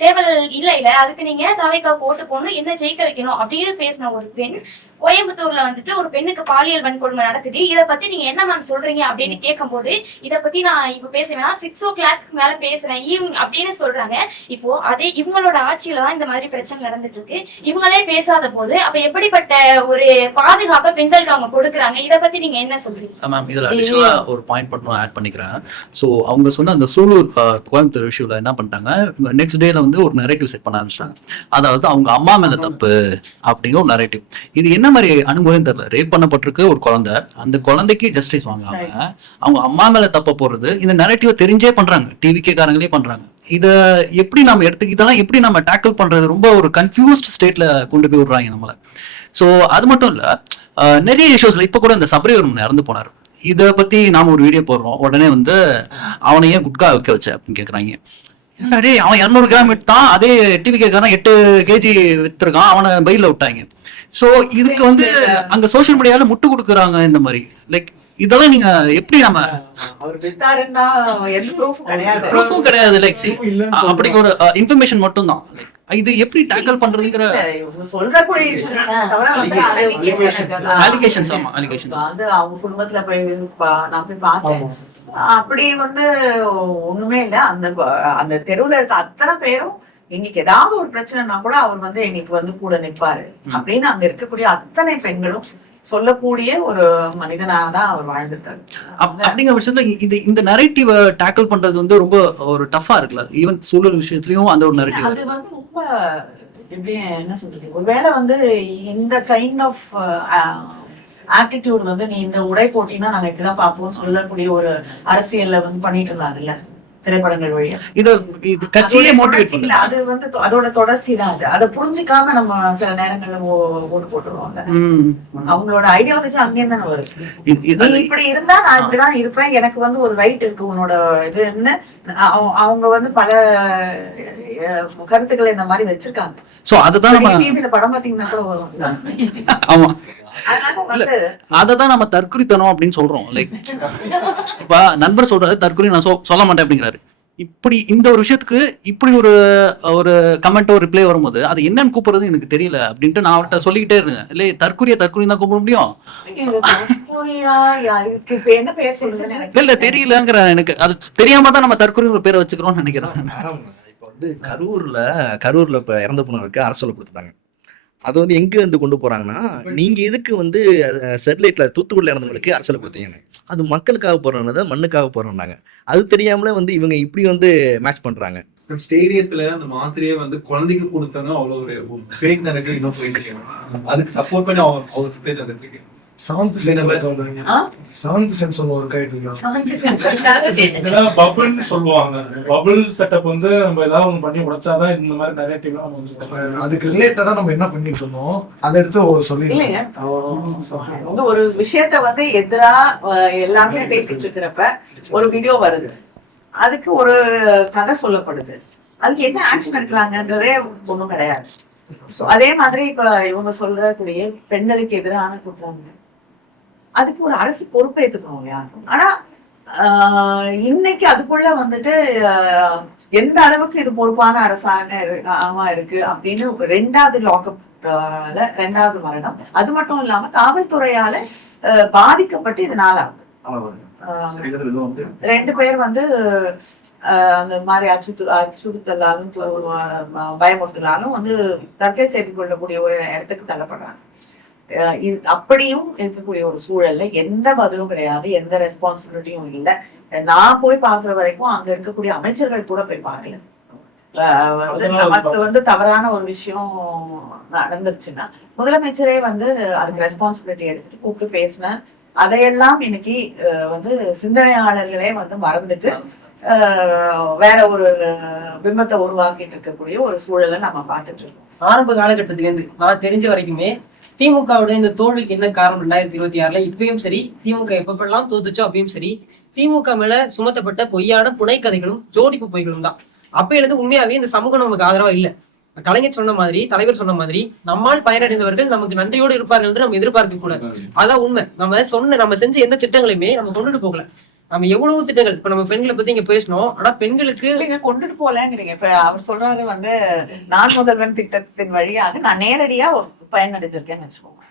தேவை இல்ல அதுக்கு நீங்க தாவேகாவுக்கு ஓட்டு போடணும், என்ன ஜெயிக்க வைக்கணும் அப்படின்னு பேசின ஒரு பெண் கோயம்புத்தூர்ல வந்துட்டு ஒரு பெண்ணுக்கு பாலியல் வன்கொடுமை நடக்குது, இதை பத்தி நீங்க என்ன மேம் சொல்றீங்க அப்படின்னு கேட்கும் போது, இதை பத்தி நான் இப்ப பேச வேணாம், 6 o'clock மேல பேசுறேன் ஈவினிங் அப்படின்னு சொல்றாங்க. இப்போ அதே இவங்களோட ஆட்சியில தான் இந்த மாதிரி பிரச்சனை நடந்துட்டு இருக்கு. இவங்களே பேசாத போது அப்ப எப்படிப்பட்ட ஒரு பாதுகாப்பை பெண்களுக்கு அவங்க கொடுக்குறாங்க, இதை பத்தி நீங்க என்ன சொல்றீங்க மேம்? இதுல அடிஷனலா ஒரு பாயிண்ட் மட்டும் ஆட் பண்ணிக்கிறேன். ஸோ அவங்க சொன்ன அந்த சூலூர் கோயம்புத்தூர் இஷ்யூல என்ன பண்ணிட்டாங்க, நெக்ஸ்ட் டேல வந்து ஒரு நரேட்டிவ் செட் பண்ண ஆரம்பிச்சிட்டாங்க. அதாவது அவங்க அம்மா மேல தப்பு அப்படிங்கிற ஒரு நரேட்டிவ். இது என்ன மாதிரி அணுகுமுறைன்னு தெரியல. ரேப் பண்ணப்பட்டிருக்கு ஒரு குழந்தை, அந்த குழந்தைக்கு ஜஸ்டிஸ் வாங்காம அவங்க அம்மா மேல தப்ப போறது, இந்த நரேட்டிவ் தெரிஞ்சே பண்றாங்க, டிவிகே காரங்களே பண்றாங்க. இத எப்படி நம்ம இதெல்லாம் எப்படி நம்ம டேக்கிள் பண்றது, ரொம்ப ஒரு கன்ஃபியூஸ்ட் ஸ்டேட்ல கொண்டு போய் விடுறாங்க நம்மள. ஸோ அது மட்டும் இல்ல, நிறைய இஷ்யூஸ்ல இப்ப கூட இந்த சபரிவர்மன் இறந்து போனாரு, இதை பத்தி நாம ஒரு வீடியோ போடுறோம், உடனே வந்து அவனை ஏன் குட்கா வைக்க வச்ச அப்படின்னு கேக்குறாங்க. அவன் 200 கிராம் விட்டான், அதே டிவிகே காரன் 8 kg வித்துருக்கான், அவனை பையில விட்டாங்க. ஸோ இதுக்கு வந்து அங்க சோசியல் மீடியால முட்டு கொடுக்குறாங்க. இந்த மாதிரி லைக் இதெல்லாம் நீங்க எப்படி நம்ம ப்ரூஃபும் கிடையாது, லைக் அப்படி ஒரு இன்ஃபர்மேஷன் மட்டும் தான், இது எப்படி டேக்கிள் பண்றதுங்கிற அலிகேஷன்ஸ். ஆமா, அலிகேஷன்ஸ் வந்து அவங்க குடும்பத்துல போய் நான் போய் பார்த்தேன், அப்படி வந்து ஒண்ணுமே இல்ல. அந்த தெருவுல இருக்க அத்தனை பேரும் எங்களுக்கு ஏதாவது ஒரு பிரச்சனைனா கூட அவர் வந்து எங்களுக்கு வந்து கூட நிற்பாரு அப்படின்னு அங்க இருக்கக்கூடிய அத்தனை பெண்களும் சொல்லக்கூடிய ஒரு மனிதனாக தான் அவர் வாழ்ந்துட்டாரு. அப்படிங்கிற விஷயத்துல இந்த நரேட்டிவ டேக்கிள் பண்றது வந்து ரொம்ப ஒரு டஃபா இருக்குல்ல. ஈவன் சூழல் விஷயத்துலயும் அந்த ஒரு நரேட்டிவ் அது வந்து ரொம்ப எப்படி என்ன சொல்றது, ஒருவேளை வந்து இந்த கைண்ட் ஆஃப் ஆட்டிடியூட் வந்து நீ இந்த உடை போட்டினா நாங்க இப்படிதான் பார்ப்போம்னு சொல்லக்கூடிய ஒரு அரசியல்ல வந்து பண்ணிட்டு இருந்தாருல்ல திரைப்படங்கள் வழியா. இது கட்சியே மோட்டிவேட் பண்ணல, அது வந்து அதோட தொடர்ச்சி தான். அது அதை புரிஞ்சுக்காம நம்ம சில நேரங்கள்ல ஓட்டு போட்டுருவோம்ல. அவங்களோட ஐடியாலஜி அங்கே தானே வருது. நீ இப்படி இருந்தா நான் இப்படிதான் இருப்பேன், எனக்கு வந்து ஒரு ரைட் இருக்கு உன்னோட இதுன்னு அவங்க வந்து பல கருத்துக்களை இந்த மாதிரி வச்சிருக்காங்க. சோ அதுதான் நம்ம படம் பாத்தீங்கன்னா கூட வரும். ஆமா, அததான் நம்ம தற்குறித்தனம் அப்படின்னு சொல்றோம். லைக் இப்ப நண்பர் சொல்றாரு தற்குறி, நான் சொல்ல மாட்டேன் அப்படிங்கிறாரு. இப்படி இந்த ஒரு விஷயத்துக்கு இப்படி ஒரு ஒரு கமெண்ட்டோ ரிப்ளை வரும்போது அது என்னன்னு கூப்பிடுறது எனக்கு தெரியல அப்படின்ட்டு நான் அவர்கிட்ட சொல்லிக்கிட்டே இருந்தேன். இல்லை தற்கொலையை தான் கூப்பிட முடியும். என்ன பேர் சொல்லுதுன்னு எனக்கு இல்ல தெரியலங்கிற எனக்கு அது தெரியாம தான் நம்ம தற்கொலை ஒரு பேரை வச்சுக்கிறோம்னு நினைக்கிறேன். இப்போ வந்து கரூர்ல இப்ப இறந்த போனவருக்கு அரசு கொடுத்துட்டாங்க. அது வந்து எங்க வந்து கொண்டு போறாங்கன்னா, நீங்க எதுக்கு வந்து ஸ்டெர்லைட்ல தூத்துக்குடியில இறந்தவங்களுக்கு அரசியல் கொடுத்தீங்க, அது மக்களுக்காக போறோம்னதை மண்ணுக்காக போறோம்னாங்க. அது தெரியாமலே வந்து இவங்க இப்படி வந்து மேட்ச் பண்றாங்க. ஸ்டேடியத்துல அந்த மாத்திரையை வந்து குழந்தைக்கு கொடுத்தாங்க, அவ்வளவு ஒரு ஃபேக் நரேட்டிவ் இன்னும் போயிட்டு இருக்கு. அதுக்கு சப்போர்ட் பண்ணி அவர் செவன்த் சென்ஸ் ஒரு பபிள்னு சொல்லுவாங்க. பபிள் செட்டப் வந்து நம்ம ஏதாவது ஒன்று பண்ணி உடைச்சாதான் இந்த மாதிரி நரேட்டிவ்லாம் நம்ம அதுக்கு ரிலேட்டடா நம்ம என்ன பண்ணிட்டு இருந்தோம் அதை எடுத்து சொல்லி இல்லைங்க. வந்து ஒரு விஷயத்த வந்து எதிரா எல்லாருமே பேசிட்டு இருக்கிறப்ப ஒரு வீடியோ வருது, அதுக்கு ஒரு கதை சொல்லப்படுது, அதுக்கு என்ன ஆக்ஷன் எடுக்கலாங்கன்றதே ஒன்றும் கிடையாது. அதே மாதிரி இப்ப இவங்க சொல்றக்கூடிய பெண்களுக்கு எதிரான குற்றங்கள், அதுக்கு ஒரு அரசு பொறுப்பை ஏத்துக்கணும் இல்லையா? ஆனா இன்னைக்கு அதுக்குள்ள வந்துட்டு எந்த அளவுக்கு இது பொறுப்பான அரசாங்கம் இருக்கு அப்படின்னு 2வது லாக்அப் 2வது மரணம். அது மட்டும் இல்லாம காவல்துறையால பாதிக்கப்பட்டு இது 4வது. 2 பேர் வந்து அந்த மாதிரி அச்சுறுத்தலாலும் பயமுறுத்தலாலும் வந்து தற்கொலை செய்து கொள்ளக்கூடிய ஒரு இடத்துக்கு தள்ளப்படுறாங்க. அப்படியும் இருக்கக்கூடிய ஒரு சூழல்ல எந்த பதிலும் கிடையாது, எந்த ரெஸ்பான்சிபிலிட்டியும் இல்லை. நான் போய் பாக்குற வரைக்கும் அங்க இருக்கக்கூடிய அமைச்சர்கள் கூட போய் பார்க்கல. நமக்கு வந்து தவறான ஒரு விஷயம் நடந்துருச்சுன்னா முதலமைச்சரே வந்து அதுக்கு ரெஸ்பான்சிபிலிட்டி எடுத்துட்டு கூப்பிட்டு பேசின அதையெல்லாம் இன்னைக்கு வந்து சிந்தனையாளர்களே வந்து மறந்துட்டு வேற ஒரு பிம்பத்தை உருவாக்கிட்டு இருக்கக்கூடிய ஒரு சூழலை நம்ம பார்த்துட்டு இருக்கோம். ஆரம்ப காலகட்டத்தில இருந்து நான் தெரிஞ்ச வரைக்குமே திமுகவோட இந்த தோல்விக்கு என்ன காரணம் 2026ல இப்பயும் சரி, திமுக எப்பப்பெல்லாம் தோத்துச்சோ அப்பயும் சரி, திமுக மேல சுமத்தப்பட்ட பொய்யான புனைக்கதைகளும் ஜோடிப்பு பொய்களும் தான். அப்ப எழுது உண்மையாவே இந்த சமூகம் நமக்கு ஆதரவா இல்ல. கலைஞர் சொன்ன மாதிரி, தலைவர் சொன்ன மாதிரி, நம்மால் பயனடைந்தவர்கள் நமக்கு நன்றியோடு இருப்பார்கள் என்று நம்ம எதிர்பார்க்க கூடாது. அதான் உண்மை. நம்ம செஞ்ச எந்த திட்டங்களையுமே நம்ம கொண்டுட்டு போகல. நம்ம எவ்வளவு திட்டங்கள் இப்ப நம்ம பெண்களை பத்தி இங்க பேசணும், ஆனா பெண்களுக்கு நீங்க கொண்டுட்டு போலங்கிறீங்க. இப்ப அவர் சொல்றாரு வந்து நான் முதல்வன் திட்டத்தின் வழியாக நான் நேரடியா பயனடைஞ்சிருக்கேன்னு வச்சுக்கோங்க.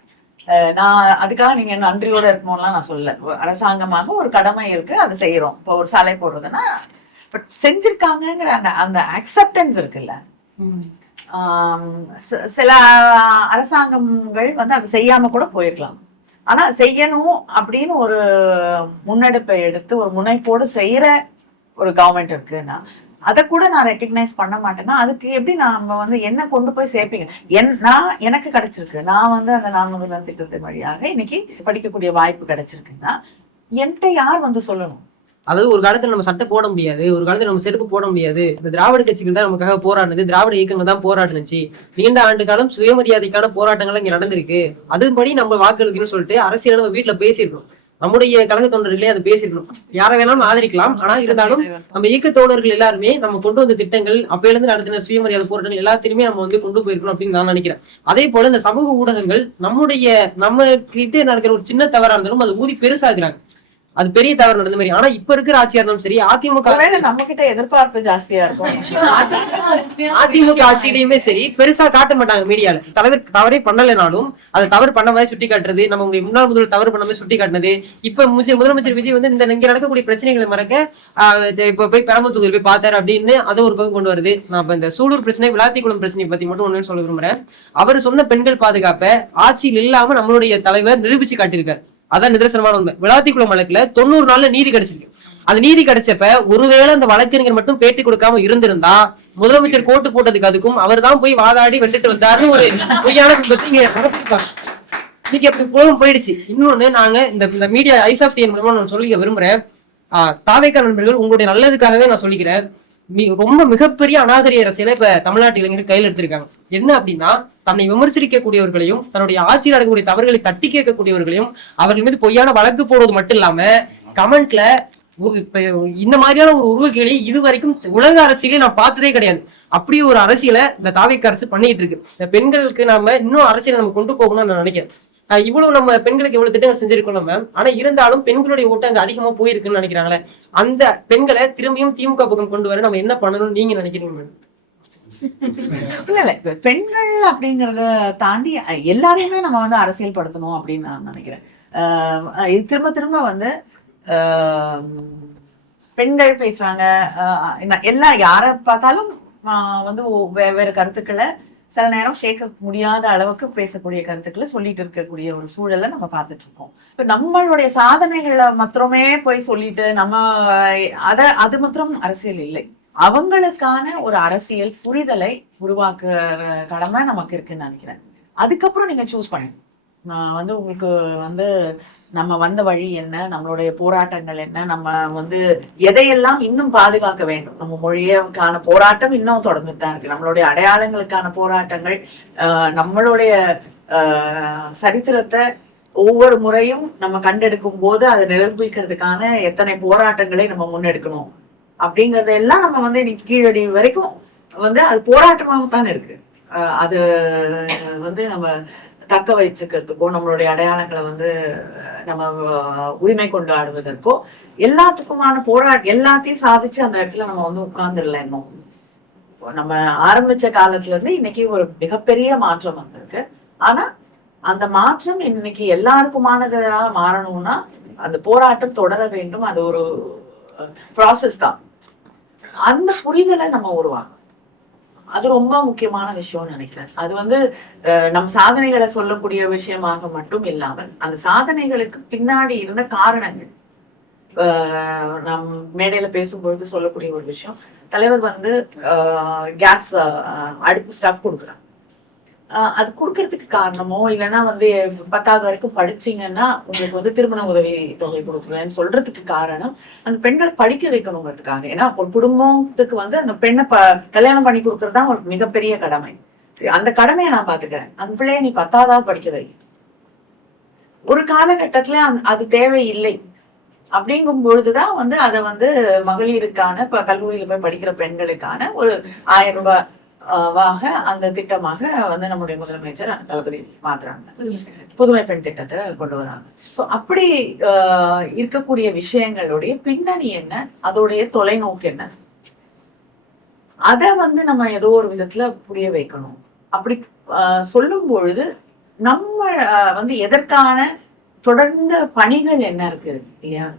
நான் அதுக்காக நீங்க நன்றியோட இருக்கணும்லாம் நான் சொல்லல. அரசாங்கமாக ஒரு கடமை இருக்கு, அதை செய்யறோம். இப்போ ஒரு சாலை போடுறதுன்னா பட் செஞ்சிருக்காங்கிற அந்த அக்செப்டன்ஸ் இருக்குல்ல. சில அரசாங்கங்கள் வந்து அதை செய்யாம கூட போயிருக்கலாம். ஆனா செய்யணும் அப்படின்னு ஒரு முன்னெடுப்பை எடுத்து ஒரு முனைப்போடு செய்யற ஒரு கவர்மெண்ட் இருக்குன்னா அதை கூட நான் ரெக்கக்னைஸ் பண்ண மாட்டேன்னா அதுக்கு எப்படி நாம வந்து என்ன கொண்டு போய் சேர்ப்பீங்க? எனக்கு கிடைச்சிருக்கு, நான் வந்து அந்த 4 திட்டத்தின் வழியாக இன்னைக்கு படிக்கக்கூடிய வாய்ப்பு கிடைச்சிருக்குன்னா என்கிட்ட யார் வந்து சொல்லணும்? அதாவது ஒரு காலத்துல நம்ம சட்டை போட முடியாது, ஒரு காலத்துல நம்ம செருப்பு போட முடியாது. இந்த திராவிட கட்சிகள் தான் நமக்காக போராடினது, திராவிட இயக்கங்கள் தான் போராடினுச்சு. நீண்ட ஆண்டு காலம் சுயமரியாதைக்கான போராட்டங்கள் இங்க நடந்திருக்கு. அதுபடி நம்ம வாக்களிக்கணும்னு சொல்லிட்டு அரசியல நம்ம வீட்டுல பேசிருக்கணும். நம்முடைய கழக தொண்டர்களே அதை பேசிருக்கணும். யாரை வேணாலும் ஆதரிக்கலாம், ஆனா இருந்தாலும் நம்ம இயக்க தோழர்கள் எல்லாருமே நம்ம கொண்டு வந்த திட்டங்கள், அப்பையில இருந்து நடத்தின சுயமரியாதை போராட்டங்கள் எல்லாத்தையுமே நம்ம வந்து கொண்டு போயிருக்கணும் அப்படின்னு நான் நினைக்கிறேன். அதே போல இந்த சமூக ஊடகங்கள் நம்ம கிட்டே நடக்கிற ஒரு சின்ன தவறா இருந்தாலும் அது ஊதி பெருசாக்குறாங்க. அது பெரிய தவறு நடந்த மாதிரி. ஆனா இப்ப இருக்கிற ஆட்சியா இருந்தாலும் சரி, அதிமுக நம்ம கிட்ட எதிர்பார்ப்பு ஜாஸ்தியா இருக்கும். அதிமுக ஆட்சியிலயுமே சரி பெருசா காட்ட மாட்டாங்க மீடியால. தலைவர் தவறே பண்ணலைனாலும் அதை தவறு பண்ண மாதிரி சுட்டி காட்டுறது, நம்ம முன்னாள் முதல்வர் தவறு பண்ண மாதிரி சுட்டி காட்டினது. இப்ப முதலமைச்சர் விஜய் வந்து இங்க நடக்கக்கூடிய பிரச்சனைகளை மறக்க இப்ப போய் பெரம்பத்தூர் போய் பார்த்தாரு அப்படின்னு அதை ஒரு பக்கம் கொண்டு வருது. நான் இப்ப இந்த சூலூர் பிரச்சனை, விளாத்திக்குளம் பிரச்சனை பத்தி மட்டும் ஒண்ணு சொல்ல விரும்புறேன். அவர் சொன்ன பெண்கள் பாதுகாப்பை ஆட்சியில் இல்லாம நம்மளுடைய தலைவர் நிரூபிச்சு காட்டியிருக்காரு. அதான் நிதர்சனமான உண்மை. விளாத்திக்குளம் வழக்குல 90 நாள்ல நீதி கிடைச்சிருக்கு. அந்த நீதி கிடைச்சப்ப ஒருவேளை அந்த வழக்கறிஞர் மட்டும் பேட்டி கொடுக்காம இருந்திருந்தா முதலமைச்சர் கோட்டு போட்டதுக்கு அதுக்கும் அவர் தான் போய் வாதாடி வெண்டுட்டு வந்தாருன்னு ஒரு பொய்யான பத்தி இங்க நடத்திருப்பாங்க. இன்னைக்கு அப்படி குழம்பு போயிடுச்சு. இன்னொன்னு நாங்க இந்த மீடியா ஐஸ் ஆஃப் டிஎன் மூலமா நான் சொல்லிக்க விரும்புறேன். தாவேக்கா நண்பர்கள், உங்களுடைய நல்லதுக்காகவே நான் சொல்லிக்கிறேன். ரொம்ப மிகப்பெரிய அநாகரிக அரசியலை இப்ப தமிழ்நாட்டு இளைஞர்கள் கையில் எடுத்திருக்காங்க. என்ன அப்படின்னா, தன்னை விமர்சிக்கக்கூடியவர்களையும் தன்னுடைய ஆட்சியில் நடக்கக்கூடிய தவறுகளை தட்டி கேட்கக்கூடியவர்களையும் அவர்கள் மீது பொய்யான வழக்கு போடுவது மட்டும் இல்லாம கமெண்ட்ல இந்த மாதிரியான ஒரு உருவக்கேளி இது வரைக்கும் உலக அரசியலே நான் பார்த்ததே கிடையாது. அப்படி ஒரு அரசியலை இந்த தாவேக்கா அரசு பண்ணிட்டு இருக்கு. இந்த பெண்களுக்கு நாம இன்னும் அரசியலை நம்ம கொண்டு போகணும்னு நான் நினைக்கிறேன். இவ்வளவு நம்ம பெண்களுக்கு இவ்வளவு திட்டங்கள் செஞ்சிருக்கோம் மேம். ஆனா இருந்தாலும் பெண்களுடைய ஓட்டு அங்க அதிகமா போயிருக்குன்னு நினைக்கிறாங்களே, அந்த பெண்களை திரும்பியும் திமுக பக்கம் கொண்டு வர நம்ம என்ன பண்ணணும்னு நீங்க நினைக்கிறீங்க மேம்? இல்ல இப்ப பெண்கள் அப்படிங்கறத தாண்டி எல்லாரையுமே நம்ம வந்து அரசியல் படுத்தணும் அப்படின்னு நான் நினைக்கிறேன். இது திரும்ப திரும்ப வந்து பெண்கள் பேசுறாங்க, எல்லாம் யாரை பார்த்தாலும் வந்து வெவ்வேறு கருத்துக்களை சில நேரம் கேட்க முடியாத அளவுக்கு பேசக்கூடிய கருத்துக்களை சொல்லிட்டு இருக்கக்கூடிய ஒரு சூழலை நம்ம பார்த்துட்டு இருக்கோம். இப்ப நம்மளுடைய சாதனைகளை மாத்திரமே போய் சொல்லிட்டு நம்ம அது மாத்திரம் அரசியல் இல்லை. அவங்களுக்கான ஒரு அரசியல் புரிதலை உருவாக்குற கடமை நமக்கு இருக்குன்னு நினைக்கிறேன். அதுக்கப்புறம் நீங்க சூஸ் பண்ணுங்க. வந்து உங்களுக்கு வந்து நம்ம வந்த வழி என்ன, நம்மளுடைய போராட்டங்கள் என்ன, நம்ம வந்து எதையெல்லாம் இன்னும் பாதுகாக்க வேண்டும். நம்ம மொழியக்கான போராட்டம் இன்னும் தொடர்ந்துட்டு தான் இருக்கு. நம்மளுடைய அடையாளங்களுக்கான போராட்டங்கள், நம்மளுடைய சரித்திரத்தை ஒவ்வொரு முறையும் நம்ம கண்டெடுக்கும் போது அதை நிரூபிக்கிறதுக்கான எத்தனை போராட்டங்களை நம்ம முன்னெடுக்கணும் அப்படிங்கறதெல்லாம் நம்ம வந்து இன்னைக்கு கீழடி வரைக்கும் வந்து அது போராட்டமாகத்தான் இருக்கு. அது வந்து நம்ம தக்க வச்சுக்கிறதுக்கோ, நம்மளுடைய அடையாளங்களை வந்து நம்ம உரிமை கொண்டாடுவதற்கோ எல்லாத்துக்குமான எல்லாத்தையும் சாதிச்சு அந்த இடத்துல நம்ம வந்து உட்கார்ந்துடல. இன்னும் நம்ம ஆரம்பிச்ச காலத்துல இருந்து இன்னைக்கு ஒரு மிகப்பெரிய மாற்றம் வந்திருக்கு. ஆனா அந்த மாற்றம் இன்னைக்கு எல்லாருக்குமானதா மாறணும்னா அந்த போராட்டம் தொடர வேண்டும். அது ஒரு ப்ராசஸ் தான். அந்த புரிதலை நம்ம உருவாக்கணும். அது ரொம்ப முக்கியமான விஷயம்னு நினைக்கிறேன். அது வந்து நம் சாதனைகளை சொல்லக்கூடிய விஷயமாக மட்டும் இல்லாமல் அந்த சாதனைகளுக்கு பின்னாடி இருந்த காரணங்கள், நம் மேடையில பேசும்பொழுது சொல்லக்கூடிய ஒரு விஷயம், தலைவர் வந்து கேஸ் அடுப்பு ஸ்டவ் கொடுக்குறாங்க. அது கொடுக்கறதுக்கு காரணமோ இல்லைன்னா வந்து 10வது வரைக்கும் படிச்சீங்கன்னா உங்களுக்கு வந்து திருமண உதவி தொகை கொடுக்குறேன்னு சொல்றதுக்கு காரணம் அந்த பெண்களை படிக்க வைக்கணுங்கிறதுக்காக. ஏன்னா ஒரு குடும்பத்துக்கு வந்து அந்த பெண்ணை கல்யாணம் பண்ணி கொடுக்கறது தான் ஒரு மிகப்பெரிய கடமை. சரி, அந்த கடமையை நான் பாத்துக்கிறேன். அந்த பிள்ளைய நீ 10வது படிக்க வை. ஒரு காலகட்டத்துல அது தேவையில்லை அப்படிங்கும் பொழுதுதான் வந்து அதை வந்து மகளிருக்கான கல்லூரியில போய் படிக்கிற பெண்களுக்கான ஒரு 1000 ரூபாய் அந்த திட்டமாக வந்து நம்முடைய முதலமைச்சர் தளபதி மாத்துறாங்க. புதுமை பெண் திட்டத்தை கொண்டு வராங்க. சோ அப்படி இருக்கக்கூடிய விஷயங்களுடைய பின்னணி என்ன, அதோடைய தொலைநோக்கு என்ன, அதை வந்து நம்ம ஏதோ ஒரு விதத்துல புரிய வைக்கணும். அப்படி சொல்லும் பொழுது நம்ம வந்து எதற்கான தொடர்ந்த பணிகள் என்ன இருக்கு இல்லையா,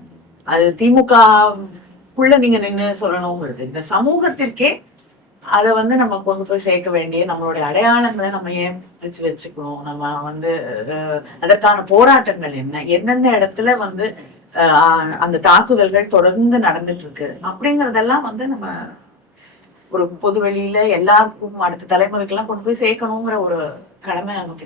அது திமுகக்குள்ள நீங்க நின்று சொல்லணுங்கிறது இந்த சமூகத்திற்கே அதை வந்து நம்ம கொண்டு போய் சேர்க்க வேண்டிய நம்மளுடைய அடையாளங்களை நம்ம ஏன் பிரிச்சு வச்சுக்கணும். நம்ம வந்து அதற்கான போராட்டங்கள் என்ன, எந்தெந்த இடத்துல வந்து அந்த தாக்குதல்கள் தொடர்ந்து நடந்துட்டு இருக்கு அப்படிங்கறதெல்லாம் வந்து நம்ம ஒரு பொது வெளியில எல்லாருக்கும் அடுத்த தலைமுறைக்கெல்லாம் கொண்டு போய் சேர்க்கணுங்கிற ஒரு கடமை நமக்கு